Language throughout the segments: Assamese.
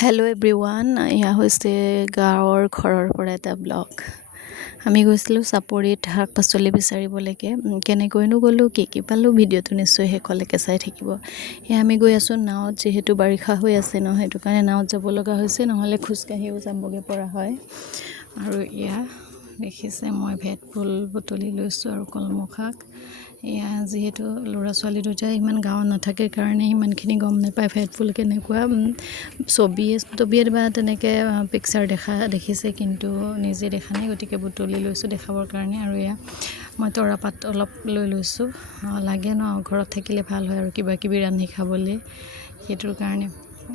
হেল্ল' এভৰিৱান, এয়া হৈছে গাঁৱৰ ঘৰৰ পৰা এটা ব্লগ। আমি গৈছিলোঁ চাপৰিত শাক পাচলি বিচাৰিবলৈকে। কেনেকৈনো গ'লোঁ, কি পালোঁ, ভিডিঅ'টো নিশ্চয় শেষলৈকে চাই থাকিব। এয়া আমি গৈ আছোঁ নাৱত, যিহেতু বাৰিষা হৈ আছে ন, সেইটো কাৰণে নাৱত যাব লগা হৈছে, নহ'লে খোজকাঢ়িও যাবগৈ পৰা হয়। আৰু এয়া দেখিছে, মই ভেটফুল বুটলি লৈছোঁ আৰু কলমৌ শাক। এয়া যিহেতু ল'ৰা ছোৱালী দুটাই ইমান গাঁৱত নাথাকে কাৰণে ইমানখিনি গম নাপায় ভেটফুল কেনেকুৱা। ছবিয়ে বা তেনেকৈ পিকচাৰ দেখিছে, কিন্তু নিজে দেখা নাই, গতিকে বুটলি লৈছোঁ দেখাবৰ কাৰণে। আৰু এয়া মই তৰাপাত অলপ লৈ লৈছোঁ, লাগে ন ঘৰত থাকিলে ভাল হয় আৰু কিবা কিবি ৰান্ধি খাবলৈ, সেইটোৰ কাৰণে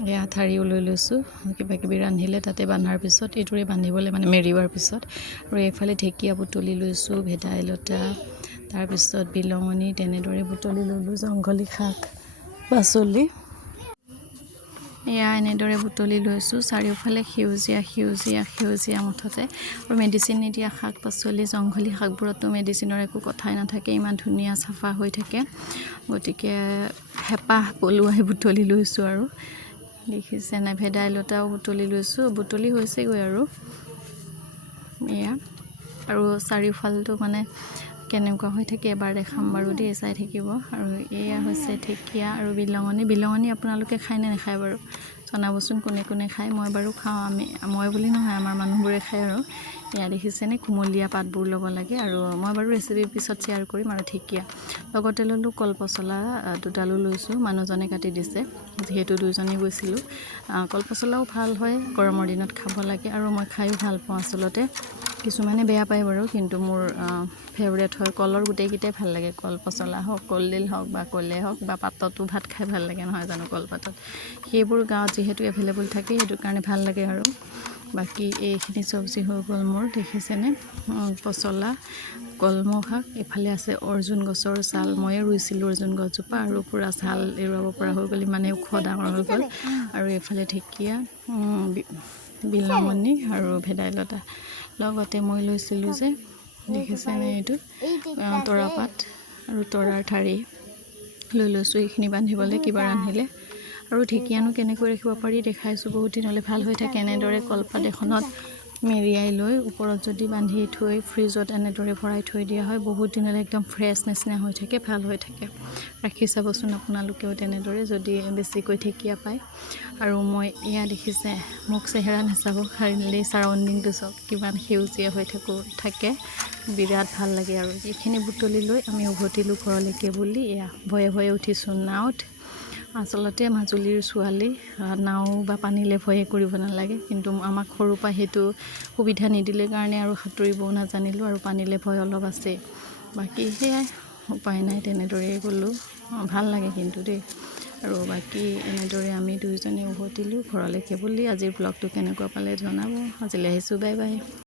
এয়া ঠাৰিও লৈ লৈছোঁ। কিবা কিবি ৰান্ধিলে তাতে বন্ধাৰ পিছত, এইটোৰে বান্ধিবলৈ মানে মেৰিওৱাৰ পিছত। আৰু এইফালে ঢেকীয়া বুটলি লৈছোঁ, ভেদাইলতা, তাৰপিছত বিলঙনি, তেনেদৰে বুটলি ল'লোঁ। জংঘলী শাক পাচলি এয়া এনেদৰে বুটলি লৈছোঁ। চাৰিওফালে সেউজীয়া মুঠতে। আৰু মেডিচিন নিদিয়া শাক পাচলি, জংঘলী শাকবোৰতো মেডিচিনৰ একো কথাই নাথাকে, ইমান ধুনীয়া চাফা হৈ থাকে, গতিকে হেঁপাহ পলুৱাই বুটলি লৈছোঁ। আৰু দেখিছে নাই, ভেদাইলতাও বুটলি লৈছোঁ, বুটলি হৈছেগৈ আৰু এয়া। আৰু চাৰিওফালটো মানে কেনেকুৱা হৈ থাকে এবাৰ দেখাম বাৰু দেই, চাই থাকিব। আৰু এয়া হৈছে ঢেকীয়া আৰু বিলঙনি আপোনালোকে খায় নে নাখায় বাৰু জনাবচোন, কোনে কোনে খায়। মই বাৰু খাওঁ, মই বুলি নহয়, আমাৰ মানুহবোৰে খায়। আৰু এয়া দেখিছেনে, কুমলীয়া পাতবোৰ ল'ব লাগে। আৰু মই বাৰু ৰেচিপি পিছত শ্বেয়াৰ কৰিম। আৰু ঢেকীয়া লগতে ল'লোঁ, কলপচলা দুডালো লৈছোঁ, মানুহজনে কাটি দিছে, যিহেতু দুইজনেই গৈছিলোঁ। কলপচলাও ভাল হয়, গৰমৰ দিনত খাব লাগে, আৰু মই খায়ো ভাল পাওঁ আচলতে। কিছুমানে বেয়া পায় বাৰু, কিন্তু মোৰ ফেভৰেট হয়। কলৰ গোটেইকেইটাই ভাল লাগে, কল পচলা হওক, কলডিল হওক, বা কলে হওক, বা পাততো ভাত খাই ভাল লাগে নহয় জানো, কলপাতত। সেইবোৰ গাঁৱত যিহেতু এভেইলেবল থাকে, সেইটো কাৰণে ভাল লাগে। আৰু বাকী এইখিনি চব্জি হৈ গ'ল মোৰ, দেখিছেনে, পচলা, কলমৌ শাক। এইফালে আছে অৰ্জুন গছৰ ছাল, ময়ে ৰুইছিলোঁ অৰ্জুন গছজোপা, আৰু পূৰা ছাল এৰুৱাব পৰা হৈ গ'ল, ইমানেই ওখ ডাঙৰ হৈ গ'ল। আৰু এইফালে ঢেকীয়া, বিলঙনি আৰু ভেদাইলতা। লগতে মই লৈছিলোঁ যে, দেখিছেনে, এইটো তৰাপাত আৰু তৰাৰ ঠাৰি লৈ লৈছোঁ, এইখিনি বান্ধিবলৈ কিবা ৰান্ধিলে। আৰু ঢেকীয়ানো কেনেকৈ ৰাখিব পাৰি দেখাইছোঁ, বহুত দিনলৈ ভাল হৈ থাকে। এনেদৰে কলপাত এখনত মেৰিয়াই লৈ ওপৰত যদি বান্ধি থৈ ফ্ৰিজত এনেদৰে ভৰাই থৈ দিয়া হয়, বহুত দিনলৈ একদম ফ্ৰেছ নিচিনা হৈ থাকে, ভাল হৈ থাকে। ৰাখি চাবচোন আপোনালোকেও তেনেদৰে, যদি বেছিকৈ ঢেকীয়া পায়। আৰু মই এয়া দেখিছে, মোক চেহেৰা নাচাব, খালি চাৰাউণ্ডিংটো চাওক, কিমান সেউজীয়া হৈ থাকে, বিৰাট ভাল লাগে। আৰু এইখিনি বুটলি লৈ আমি উভতিলোঁ ঘৰলৈকে বুলি। এয়া ভয়ে ভয়ে উঠিছোঁ নাৱত। আচলতে মাজুলীৰ ছোৱালী, নাও বা পানীলে ভয়ে কৰিব নালাগে, কিন্তু আমাক সৰুৰ পৰা সেইটো সুবিধা নিদিলে কাৰণে আৰু সাঁতুৰিবও নাজানিলোঁ, আৰু পানীলে ভয় অলপ আছে। বাকী সেয়াই, উপায় নাই, তেনেদৰেই গ'লোঁ। ভাল লাগে কিন্তু দেই। আৰু বাকী এনেদৰে আমি দুয়োজনে উভতিলোঁ ঘৰলৈকে বুলি। আজিৰ ব্লগটো কেনেকুৱা পালে জনাব। আজিলৈ আহিছোঁ, বাই বাই।